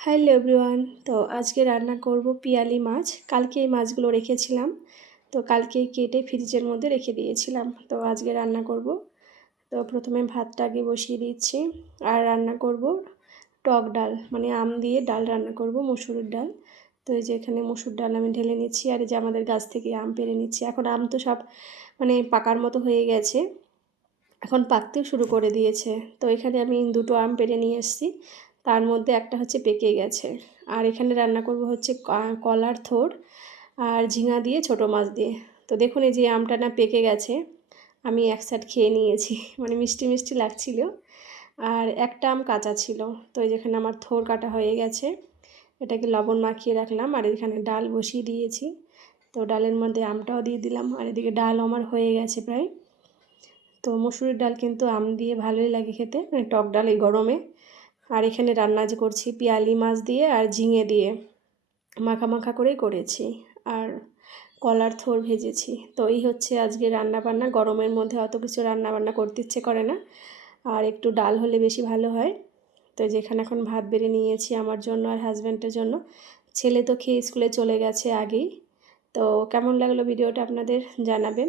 Hello everyone. তো আজকে রান্না করব পিয়ালি মাছ। কালকে এই মাছগুলো রেখেছিলাম, তো কালকেই কেটে ফ্রিজের মধ্যে রেখে দিয়েছিলাম। তো আজকে রান্না করব। তো প্রথমে ভাতটা আগে বসিয়ে দিচ্ছি, আর রান্না করব টক ডাল, মানে আম দিয়ে ডাল রান্না করব, মসুরের ডাল। তো এই যে এখানে মসুর ডাল আমি ঢেলে নিচ্ছি, আর এই যে আমাদের গাছ থেকে আম পেড়ে নিচ্ছি। এখন আম তো সব মানে পাকার মতো হয়ে গেছে, এখন পাকতেও শুরু করে দিয়েছে। তো এখানে আমি দুটো আম পেড়ে নিয়ে এসেছি, তার মধ্যে একটা হচ্ছে পেকে গেছে। আর এখানে রান্না করব হচ্ছে কলার থোড় আর ঝিঙা দিয়ে, ছোটো মাছ দিয়ে। তো দেখুন এই যে আমটা না পেকে গেছে, আমি এক সাইড খেয়ে নিয়েছি, মানে মিষ্টি মিষ্টি লাগছিল। আর একটা আম কাঁচা ছিল। তো এই যেখানে আমার থোড় কাটা হয়ে গেছে, এটাকে লবণ মাখিয়ে রাখলাম। আর এখানে ডাল বসিয়ে দিয়েছি, তো ডালের মধ্যে আমটাও দিয়ে দিলাম। আর এদিকে ডাল আমার হয়ে গেছে প্রায়। তো মসুরের ডাল কিন্তু আম দিয়ে ভালোই লাগে খেতে, মানে টক ডাল এই গরমে। আর এখানে রান্না যে করছি পিয়ালি মাছ দিয়ে আর ঝিঙে দিয়ে মাখা মাখা করেই করেছি, আর কলার থোড় ভেজেছি। তো এই হচ্ছে আজকে রান্না বান্না। গরমের মধ্যে অত কিছু রান্না বান্না করতে ইচ্ছে করে না, আর একটু ডাল হলে বেশি ভালো হয়। তো যেখানে এখন ভাত বেড়ে নিয়েছি আমার জন্য আর হাজব্যান্ডের জন্য। ছেলে তো খেয়ে স্কুলে চলে গেছে আগেই। তো কেমন লাগলো ভিডিওটা আপনাদের জানাবেন।